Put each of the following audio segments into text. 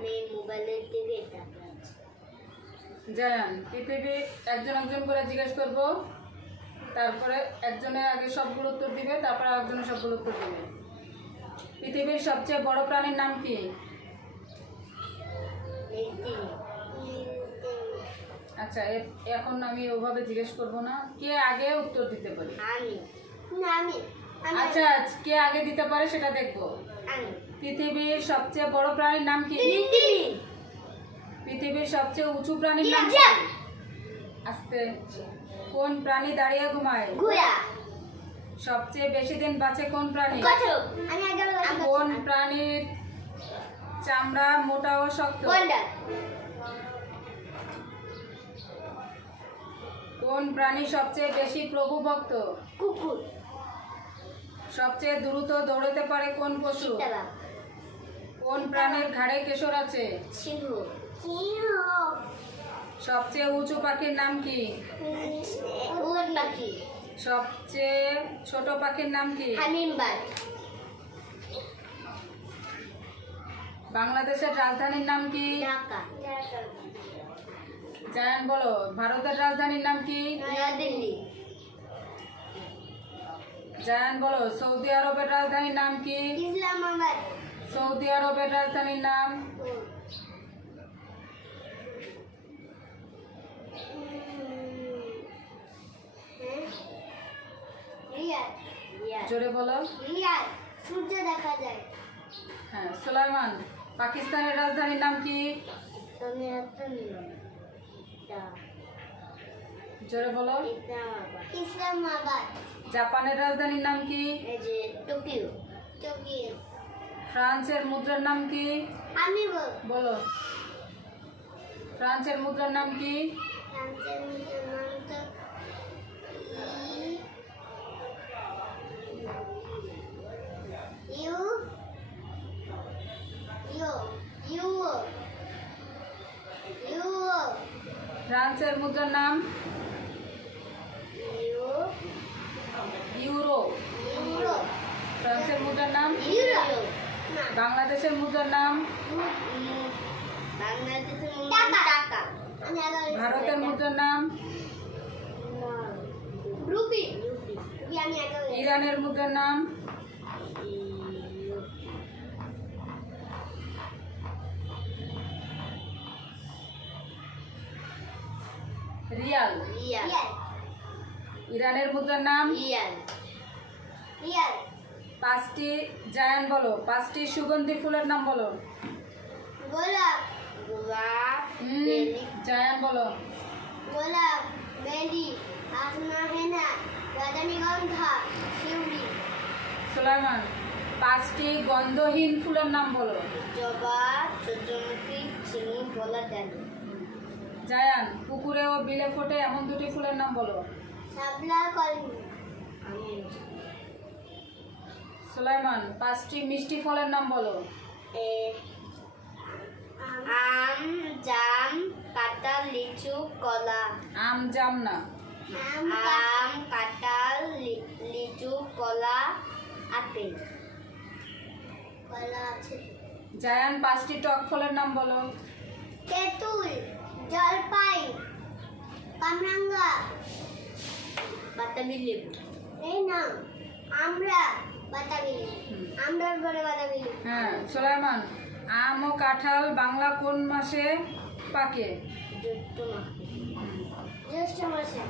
আমি মোবাইলের টিভি জায়ান পৃথিবী একজন একজন করে জিজ্ঞেস করব, তারপরে একজনের আগে সবগুলো উত্তর দিবে, তারপর আরেকজনের সবগুলো উত্তর দিবে। পৃথিবীর সবচেয়ে বড় প্রাণীর নাম কি? আচ্ছা, এখন আমি ওভাবে জিজ্ঞেস করব না, কে আগে উত্তর দিতে পারে। আচ্ছা, কে আগে দিতে পারে সেটা দেখবো। পৃথিবীর সবচেয়ে বড় প্রাণীর নাম কি? পৃথিবীর সবচেয়ে উঁচু প্রাণীর নাম কি? আস্তে। কোন প্রাণী দাঁড়িয়ে ঘুমায়? সবচেয়ে বেশি দিন বাঁচে কোন প্রাণী? কোন প্রাণীর চামড়া মোটা ও শক্ত? কোন প্রাণী সবচেয়ে বেশি প্রভু ভক্ত? কুকুর। সবচেয়ে দ্রুত দৌড়াতে পারে কোন পশু? কোন প্রাণীর ঘাড়ে কেশর আছে? সিংহ। সবচেয়ে উঁচু পাখির নাম কি? উট পাখি। সবচেয়ে ছোট পাখির নাম কি? হামিংবার্ড। বাংলাদেশের রাজধানীর নাম কি? ঢাকা। জায়ান বলো, ভারতের রাজধানীর নাম কি? নয়াদিল্লি। জায়ান বলো, সৌদি আরবের রাজধানীর নাম কি? ইসলামাবাদ। সৌদি আরবের রাজধানীর নাম? রিয়াদ। জোরে বলো। রিয়াদ সূর্য দেখা যায়। হ্যাঁ। সুলাইমান, পাকিস্তানের রাজধানীর নাম কি? জোরে বলো। ইসলামাবাদ। জাপানের রাজধানীর নাম কি? টোকিও। টোকিও। ফ্রান্সের মুদ্রার নাম কি? আমি বলো। ফ্রান্সের মুদ্রার নাম কি? ফ্রান্সের মুদ্রার নাম তো ফ্রান্সের মুদ্রার নাম ইউরো। ফ্রান্সের মুদ্রার নাম ইউরো। বাংলাদেশের মুদ্রার নাম বাংলাদেশের মুদ্রার টাকা। ভারতের মুদ্রার নাম রুপি। ইরানের মুদ্রার নাম রিয়াল। ইরানের মুদ্রার নাম রিয়াল। পাঁচটি, জায়ান বলো, পাঁচটি সুগন্ধি ফুলের নাম বলো। গোলাপ। গোলাপ। জায়ান বলো। গোলাপ, বেলি, আসমা হেনা, রজনীগন্ধা, শিউলি। সুলাইমান, পাঁচটি গন্ধহীন ফুলের নাম বলো। জবা, সূর্যমুখী, চিনি, গোলাপ ডালি। জায়ান, পুকুরে ও বিলে ফোটে এমন দুটি ফুলের নাম বলো। শাপলা, কলমি। সুলাইমান, পাঁচটি মিষ্টি ফলের নাম বলো। আম, জাম, কাঁঠাল, লিচু, কলা। আম জাম না। আম, কাঁঠাল, লিচু, কলা, আপেল। কলা আছে। জায়ান, পাঁচটি টক ফলের নাম বলো। তেঁতুল, জলপাই, কামরাঙ্গা, বাতাবি লেবু। এই না, আমরা বাতাবি লেবু। আমরার পরে বাতাবি লেবু। হ্যাঁ। সুলাইমান, আম ও কাঁঠাল বাংলা কোন মাসে পাকে? জ্যৈষ্ঠ মাসে।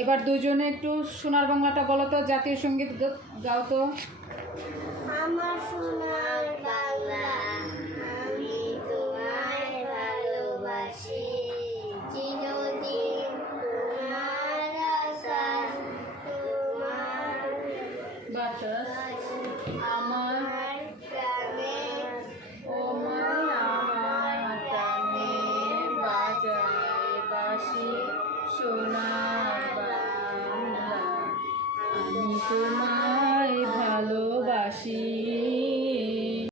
এবার দুজনে একটু সোনার বাংলাটা বলো তো, জাতীয় সঙ্গীত গাও তো। আমার সোনার বাংলা, আমি তোমায় ভালোবাসি, চিরদিন তোমার আশা, তোমার বাতাস আমার প্রাণে, ও মায় আমার প্রাণে বাজায় বাঁশি সোনার বাংলা, আমি তোমার